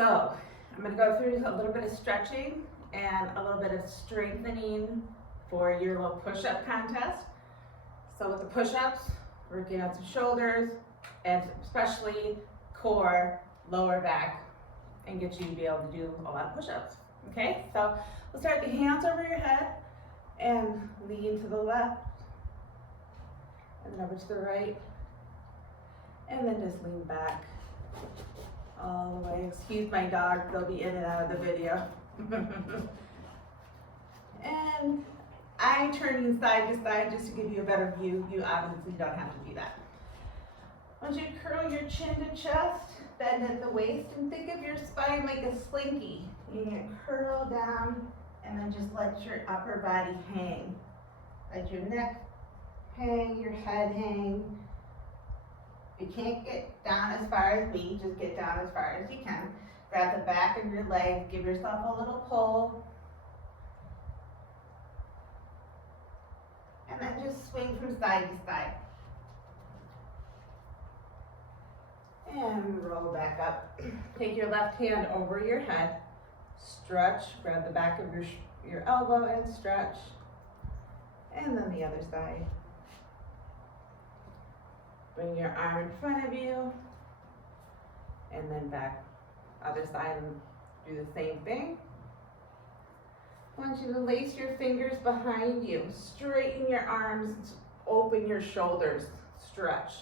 So I'm going to go through a little bit of stretching and a little bit of strengthening for your little push-up contest. So with the push-ups, working on some shoulders and especially core, lower back, and get you to be able to do a lot of push-ups. Okay, so we'll start the hands over your head and lean to the left, and then over to the right, and then just lean back all the way. Excuse my dog, they'll be in and out of the video. And I'm turning side to side just to give you a better view. You obviously don't have to do that. Once you curl your chin to chest, bend at the waist, and think of your spine like a slinky. You're gonna curl down and then just let your upper body hang. Let your neck hang, your head hang. If you can't get down as far as me, just get down as far as you can. Grab the back of your legs, give yourself a little pull. And then just swing from side to side. And roll back up. Take your left hand over your head. Stretch, grab the back of your elbow and stretch. And then the other side. Bring your arm in front of you. And then back, other side, and do the same thing. I want you to lace your fingers behind you. Straighten your arms, open your shoulders, stretch.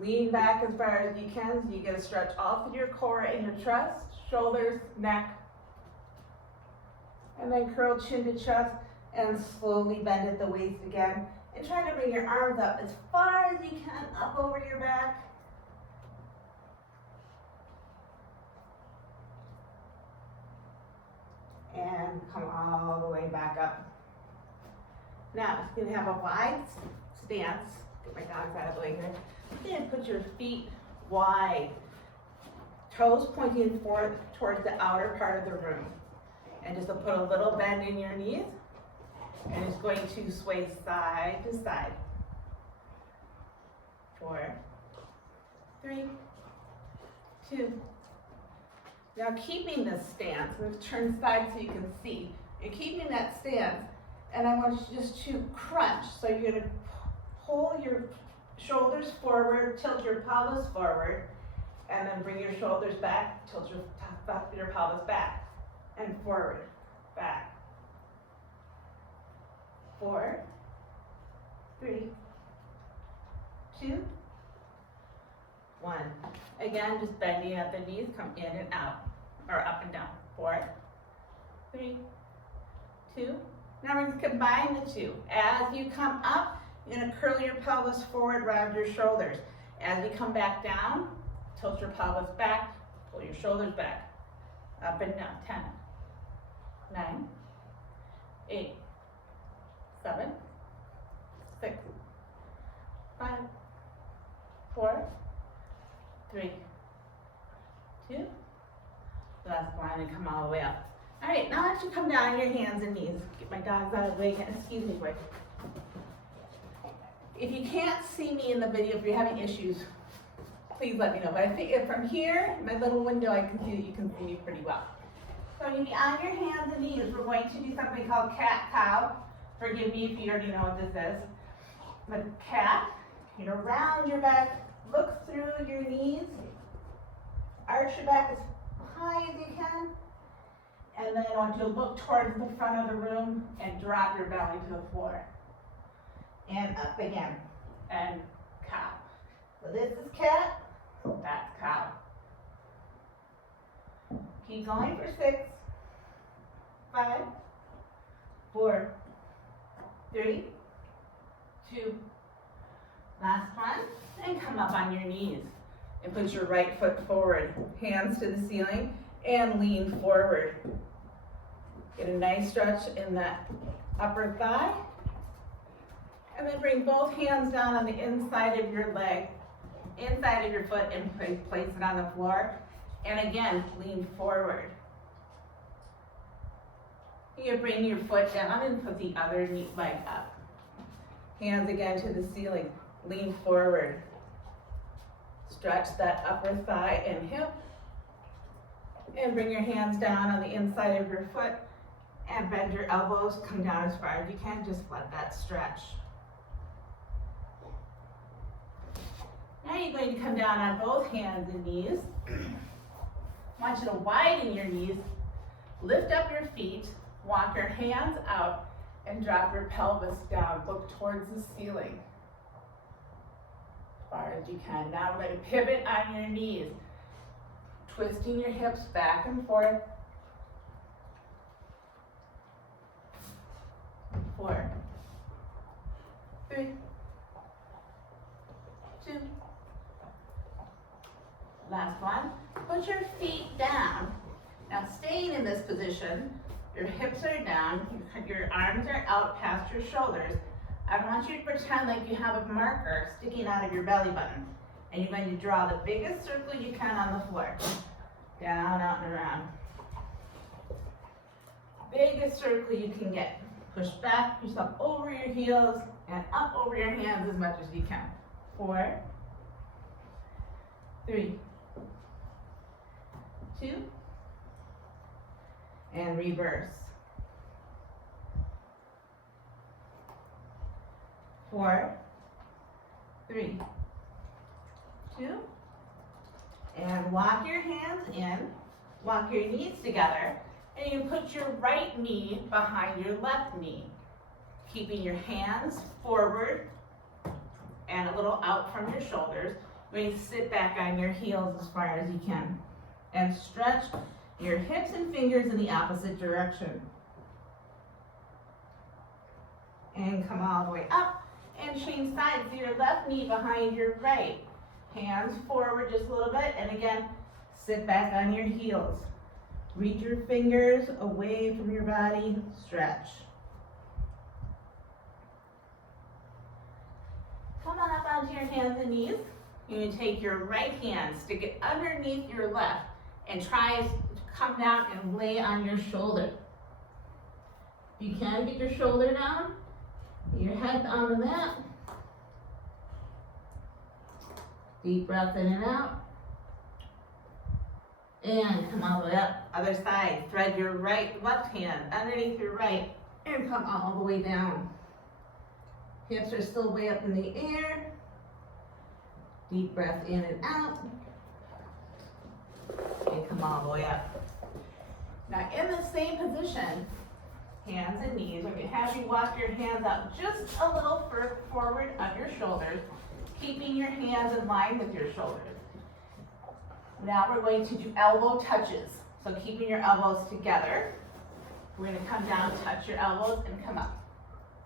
Lean back as far as you can, so you get a stretch all through your core and your chest, shoulders, neck. And then curl chin to chest and slowly bend at the waist again. And try to bring your arms up as far as you can, up over your back. And come all the way back up. Now, you're going to have a wide stance. Get my dogs out of the way here. You're going to put your feet wide. Toes pointing forward towards the outer part of the room. And just to put a little bend in your knees. And it's going to sway side to side. 4, 3, 2. Now keeping this stance, I'm going to turn side so you can see. You're keeping that stance, and I want you just to crunch. So you're going to pull your shoulders forward, tilt your pelvis forward, and then bring your shoulders back, tilt your pelvis back, and forward, back. 4, 3, 2, 1. Again, just bending at the knees, come in and out, or up and down. 4, 3, 2. Now we're going to combine the two. As you come up, you're going to curl your pelvis forward, round your shoulders. As you come back down, tilt your pelvis back, pull your shoulders back, up and down. 10, 9, 8, 7, 6, 5, 4, 3, 2. Last line and come all the way up. All right, now as you come down on your hands and knees, get my dogs out of the way. Excuse me, boy. If you can't see me in the video, if you're having issues, please let me know. But I think if from here, my little window, I can see that you can see me pretty well. So you'll be on your hands and knees. We're going to do something called cat-cow. Forgive me if you already know what this is. But cat, you're gonna round your back, look through your knees, arch your back as high as you can, and then I want you to look towards the front of the room and drop your belly to the floor. And up again, and cow. So this is cat, that's cow. Keep going for 6, 5, 4, 3, 2, last one, and come up on your knees. And put your right foot forward, hands to the ceiling, and lean forward. Get a nice stretch in that upper thigh. And then bring both hands down on the inside of your leg, inside of your foot, and place it on the floor. And again, lean forward. You bring your foot down and put the other leg up. Hands again to the ceiling. Lean forward. Stretch that upper thigh and hip. And bring your hands down on the inside of your foot and bend your elbows, come down as far as you can, just let that stretch. Now you're going to come down on both hands and knees. I want you to widen your knees, lift up your feet, walk your hands out, and drop your pelvis down. Look towards the ceiling as far as you can. Now we're going to pivot on your knees, twisting your hips back and forth. 4, 3, 2. Last one. Put your feet down. Now staying in this position, your hips are down, your arms are out past your shoulders. I want you to pretend like you have a marker sticking out of your belly button. And you're going to draw the biggest circle you can on the floor. Down, out, and around. Biggest circle you can get. Push back yourself over your heels and up over your hands as much as you can. 4, 3, 2, and reverse. 4, 3, 2, and walk your hands in, walk your knees together, and you put your right knee behind your left knee, keeping your hands forward and a little out from your shoulders. You're going to sit back on your heels as far as you can and stretch your hips and fingers in the opposite direction. And come all the way up and change sides. So your left knee behind your right. Hands forward just a little bit, and again, sit back on your heels. Reach your fingers away from your body, stretch. Come on up onto your hands and knees. You're going to take your right hand, stick it underneath your left, and try to come down and lay on your shoulder. If you can, get your shoulder down, your head on the mat. Deep breath in and out. And come all the way up. Other side. Thread your left hand underneath your right and come all the way down. Hips are still way up in the air. Deep breath in and out. And come all the way up. Now in the same position, hands and knees, I'm going to have you walk your hands out just a little forward of your shoulders, keeping your hands in line with your shoulders. Now we're going to do elbow touches. So keeping your elbows together. We're going to come down, touch your elbows, and come up.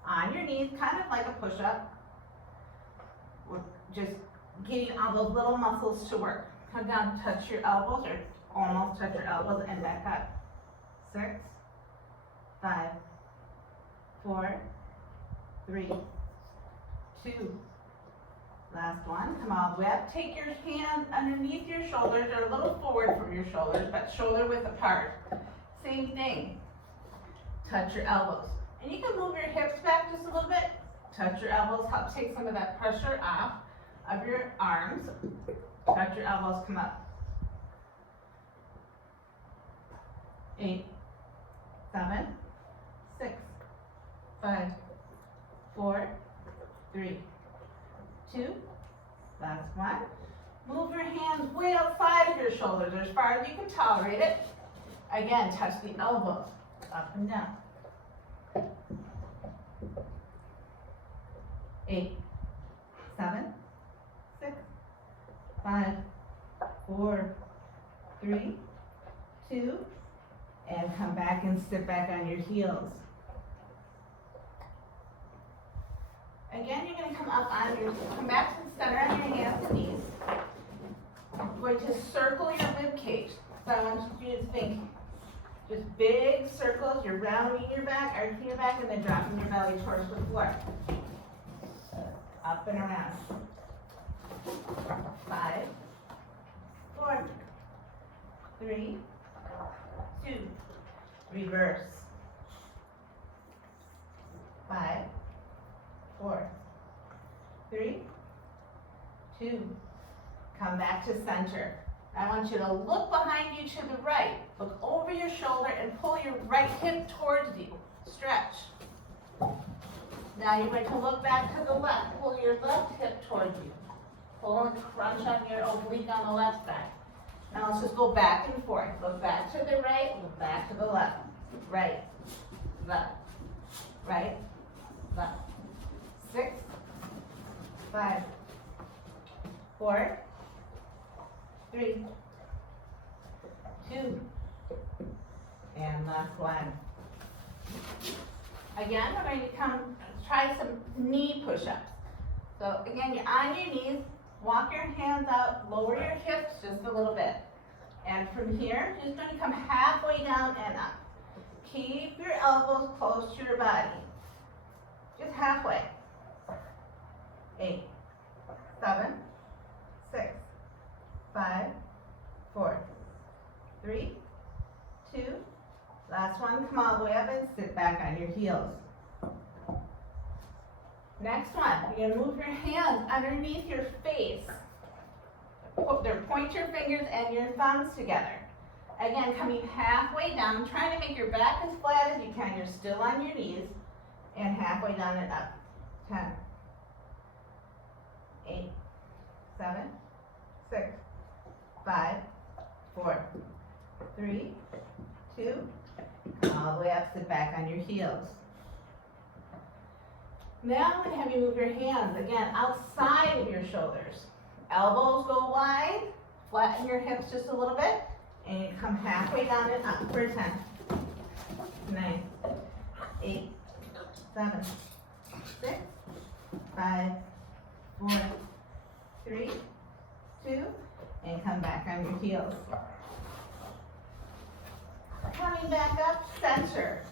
On your knees, kind of like a push-up. We're just getting all those little muscles to work. Come down, touch your elbows, or almost touch your elbows, and back up. 6, 5, 4, 3, 2. Last one, come all the way up. Take your hands underneath your shoulders or a little forward from your shoulders, but shoulder width apart. Same thing. Touch your elbows. And you can move your hips back just a little bit. Touch your elbows, help take some of that pressure off of your arms. Touch your elbows, come up. 8, 7, 6, 5, 4, 3, 2, last one. Move your hands way outside of your shoulders as far as you can tolerate it. Again, touch the elbows up and down. 8, 7, 6, 5, 4, 3, 2, and come back and sit back on your heels. Again, you're going to come back to the center on your hands and knees. You're going to circle your rib cage. So I want you to think just big circles. You're rounding your back, arching your back, and then dropping your belly towards the floor. Up and around. 5, 4, 3, 2. Reverse. 5, 4, 3, 2. Come back to center. I want you to look behind you to the right. Look over your shoulder and pull your right hip towards you. Stretch. Now you're going to look back to the left. Pull your left hip towards you. Pull and crunch on your oblique on the left side. Now let's just go back and forth. Look back to the right, look back to the left. Right, left, right, left. 6, 5, 4, 3, 2, and last one. Again, we're going to try some knee push-ups. So again, you're on your knees, walk your hands out, lower your hips just a little bit. And from here, you're just going to come halfway down and up. Keep your elbows close to your body. Just halfway. 8, 7, 6, 5, 4, 3, 2, last one. Come all the way up and sit back on your heels. Next one, you're going to move your hands underneath your face. Point your fingers and your thumbs together. Again, coming halfway down, trying to make your back as flat as you can. You're still on your knees. And halfway down and up. 10, 8, 7, 6, 5, 4, 3, 2, come all the way up, sit back on your heels. Now I'm going to have you move your hands, again, outside of your shoulders. Elbows go wide, flatten your hips just a little bit, and you come halfway down and up for 10, 9, 8, 7, 6, 5, 4, 3, 2, and come back on your heels. Coming back up, center.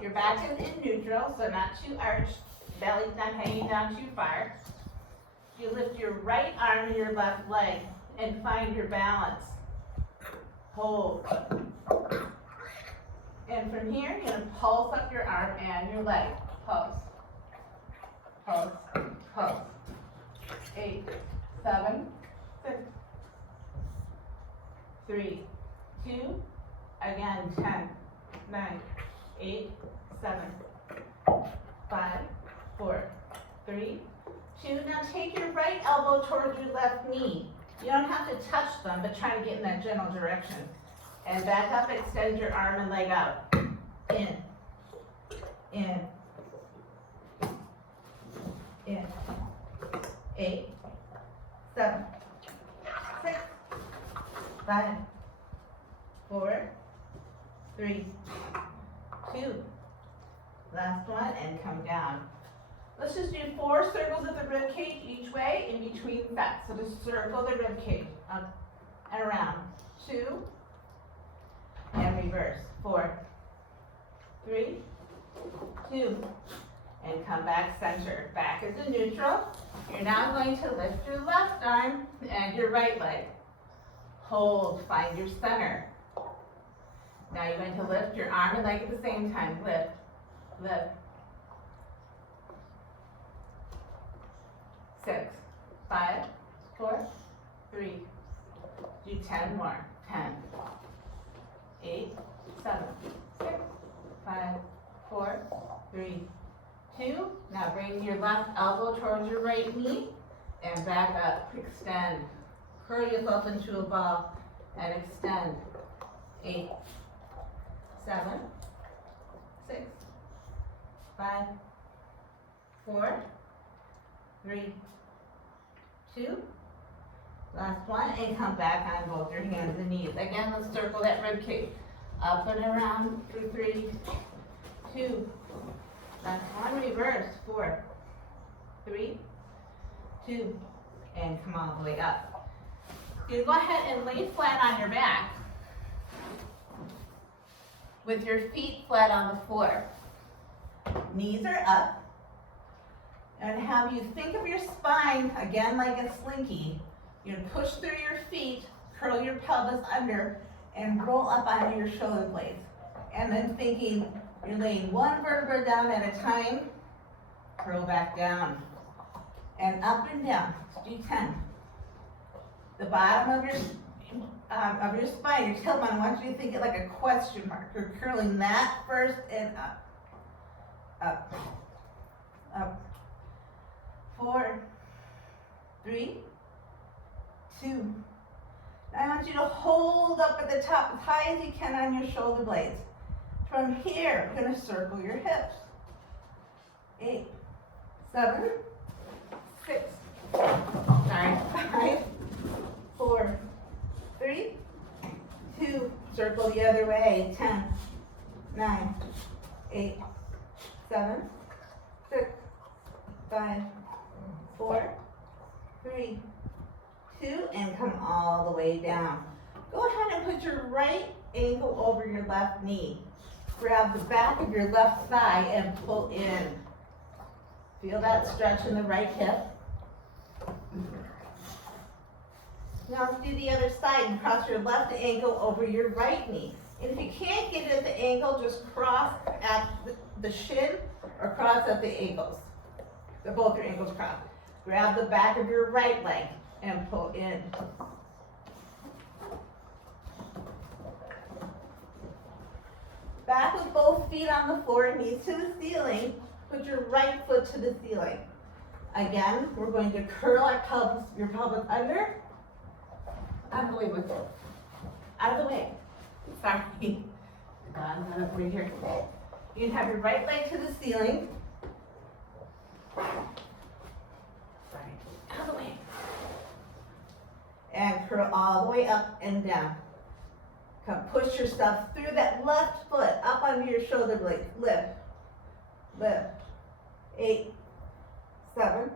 Your back is in neutral, so not too arched. Belly's not hanging down too far. You lift your right arm and your left leg and find your balance. Hold. And from here, you're going to pulse up your arm and your leg. Pulse. Pulse. Pulse. 8, 7, 6, 3, 2, again, 10, 9, 8, 7, 5, 4, 3, 2. Now take your right elbow towards your left knee. You don't have to touch them, but try to get in that general direction. And back up, extend your arm and leg out. In. In. In. 8, 7, 6, 5, 4, 3, 2. Last one, and come down. Let's just do 4 circles of the rib cage each way in between sets. So just circle the rib cage up and around. 2, and reverse. 4, 3, 2, and come back center. Back is in neutral. You're now going to lift your left arm and your right leg. Hold, find your center. Now you're going to lift your arm and leg at the same time. Lift, lift. 6, 5, 4, 3. Do 10 more. 10, 8, 7, 6, 5, 4, 3, 2. Now bring your left elbow towards your right knee and back up. Extend. Curl yourself into a ball and extend. 8, 7, 6, 5, 4, 3, 2. Last one, and come back on both your hands and knees. Again, let's circle that rib cage. Up and around through 3, 2. Last one, reverse. 4, 3, 2, and come all the way up. You go ahead and lay flat on your back with your feet flat on the floor. Knees are up. And have you think of your spine, again, like a slinky. You're going to push through your feet, curl your pelvis under, and roll up onto your shoulder blades. And then thinking you're laying one vertebra down at a time, curl back down. And up and down. Do 10. The bottom of of your spine, your tailbone. I want you to think it like a question mark. You're curling that first and up, up, up. 4, 3, 2. I want you to hold up at the top as high as you can on your shoulder blades. From here, you're going to circle your hips. 8, 7, 6, sorry, 5, 4, 3, 2, circle the other way. 10, 9, 8, 7, 6, 5, 4, 3, 2, and come all the way down. Go ahead and put your right ankle over your left knee. Grab the back of your left thigh and pull in. Feel that stretch in the right hip. Now let's do the other side and cross your left ankle over your right knee. And if you can't get it at the ankle, just cross at the shin or cross at the ankles. Both your ankles cross. Grab the back of your right leg and pull in. Back with both feet on the floor, knees to the ceiling. Put your right foot to the ceiling. Again, we're going to curl your pelvis under. Out of the way with it. Out of the way. Sorry. God, not up right here. You can have your right leg to the ceiling. Sorry. Out of the way. And curl all the way up and down. Come push yourself through that left foot up onto your shoulder blade. Lift. Lift. 8, 7,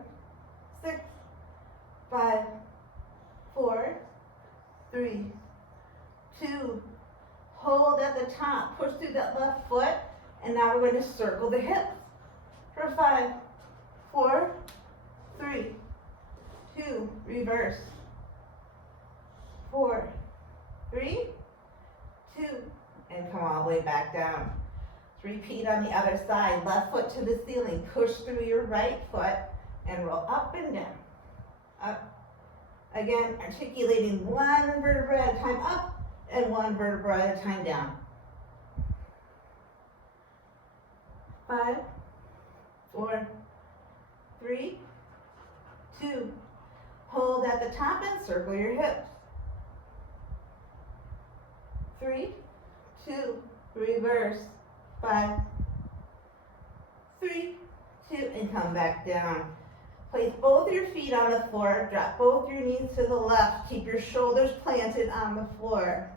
6, 5, 4, 3, 2. Hold at the top. Push through that left foot. And now we're going to circle the hips. For 5, 4, 3, 2. Reverse. 4, 3, 2. And come all the way back down. Repeat on the other side. Left foot to the ceiling. Push through your right foot and roll up and down. Up. Again, articulating one vertebra at a time up and one vertebra at a time down. 5, 4, 3, 2. Hold at the top and circle your hips. 3, 2. Reverse. 5, 3, 2, and come back down. Place both your feet on the floor. Drop both your knees to the left. Keep your shoulders planted on the floor.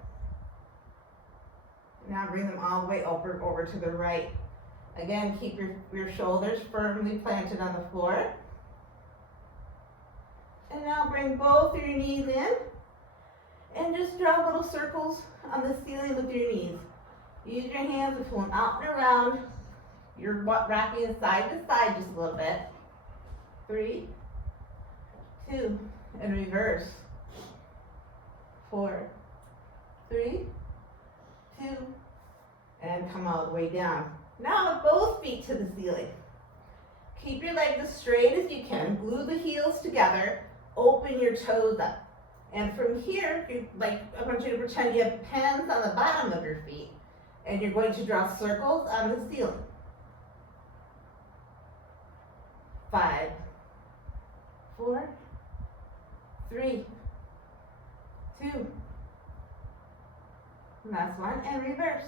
Now bring them all the way over to the right. Again, keep your shoulders firmly planted on the floor. And now bring both your knees in. And just draw little circles on the ceiling with your knees. Use your hands to pull them out and around. You're rocking side to side just a little bit. 3, 2, and reverse. 4, 3, 2, and come all the way down. Now with both feet to the ceiling. Keep your legs as straight as you can. Glue the heels together. Open your toes up. And from here, I want you to pretend you have pens on the bottom of your feet. And you're going to draw circles on the ceiling. 5, 4, 3, 2. Last one, and reverse.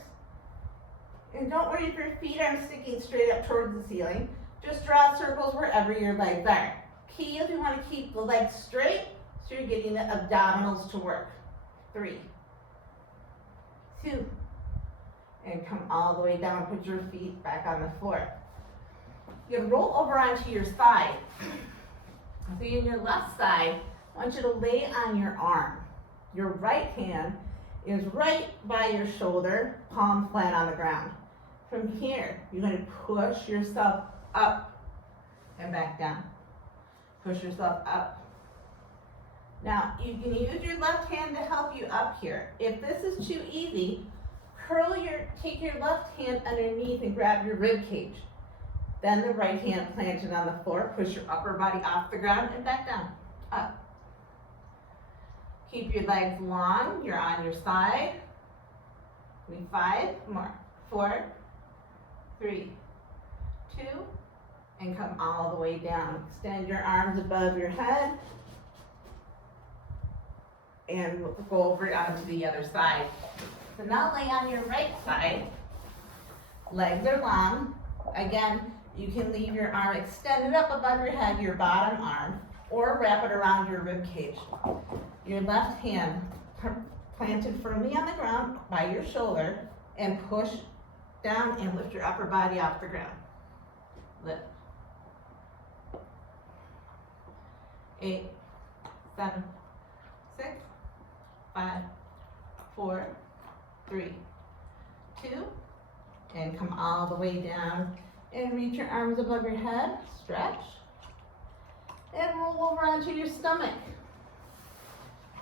And don't worry if your feet aren't sticking straight up towards the ceiling. Just draw circles wherever your legs are. Key is we want to keep the legs straight so you're getting the abdominals to work. 3, 2, and come all the way down. Put your feet back on the floor. You roll over onto your side. So in your left side, I want you to lay on your arm. Your right hand is right by your shoulder, palm flat on the ground. From here, you're going to push yourself up and back down. Push yourself up. Now, you can use your left hand to help you up here. If this is too easy, take your left hand underneath and grab your rib cage. Then the right hand planted on the floor. Push your upper body off the ground and back down. Up. Keep your legs long, you're on your side. 5 more. 4, 3, 2, and come all the way down. Extend your arms above your head. And we'll go over onto the other side. So now lay on your right side. Legs are long. Again, you can leave your arm extended up above your head, your bottom arm, or wrap it around your rib cage. Your left hand planted firmly on the ground by your shoulder, and push down and lift your upper body off the ground. Lift. 8, 7, 6, 5, 4, 3, 2, and come all the way down and reach your arms above your head, stretch, and roll over onto your stomach.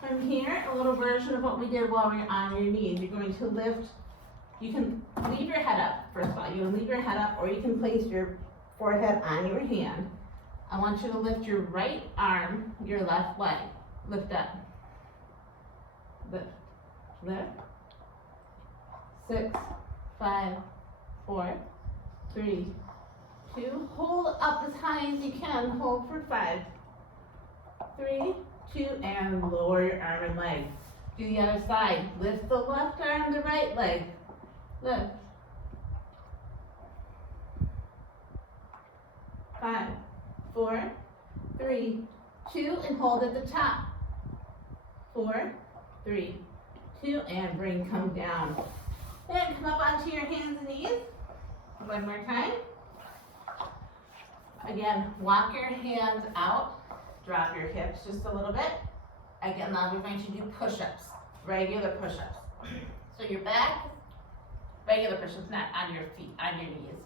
From here, a little version of what we did while we were on your knees. You're going to lift, you can leave your head up, first of all, you can leave your head up, or you can place your forehead on your hand. I want you to lift your right arm, your left leg, lift up. Lift, lift. 6, 5, 4, 3, 2. Hold up as high as you can. Hold for 5, 3, 2, and lower your arm and leg. Do the other side. Lift the left arm, the right leg. Lift. 5, 4, 3, 2, and hold at the top. 4, 3, 2, and come down. And come up onto your hands and knees. One more time. Again, walk your hands out. Drop your hips just a little bit. Again, now we're going to do push-ups, regular push-ups. So your back, regular push-ups, not on your feet, on your knees.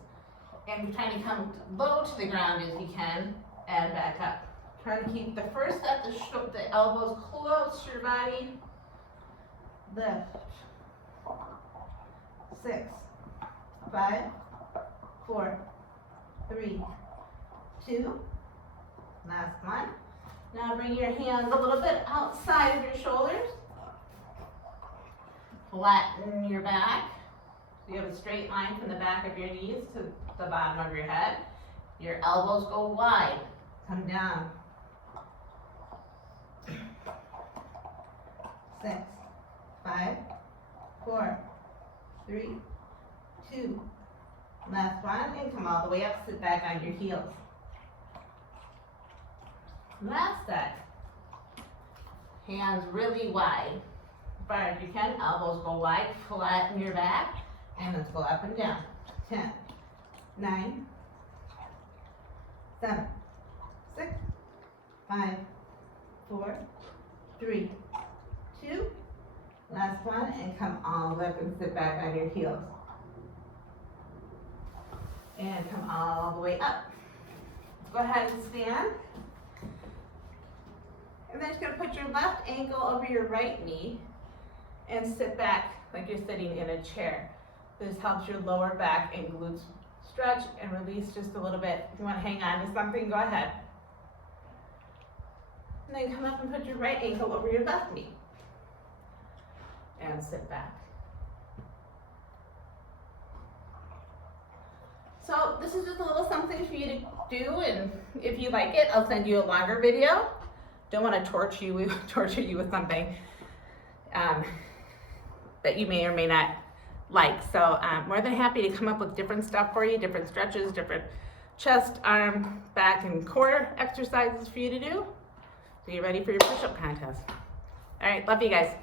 And you're trying to come low to the ground as you can, and back up. Try to keep the first step, the elbows close to your body. Lift. 6, 5, 4, 3, 2. Last one. Now bring your hands a little bit outside of your shoulders. Flatten your back. So you have a straight line from the back of your knees to the bottom of your head. Your elbows go wide. Come down. 6, 5, 4, 3, 2. Last one, and come all the way up, sit back on your heels. Last set. Hands really wide. As far as you can, elbows go wide, flatten your back, and let's go up and down. 10, 9, 7, 6, 5, 4, 3, 2. Last one, and come all the way up and sit back on your heels. And come all the way up. Go ahead and stand. And then just going to put your left ankle over your right knee and sit back like you're sitting in a chair. This helps your lower back and glutes stretch and release just a little bit. If you want to hang on to something, go ahead. And then come up and put your right ankle over your left knee. And sit back. So this is just a little something for you to do, and if you like it, I'll send you a longer video. Don't want to torture you with something that you may or may not like. So more than happy to come up with different stuff for you, different stretches, different chest, arm, back, and core exercises for you to do. So you're ready for your push-up contest. All right, love you guys.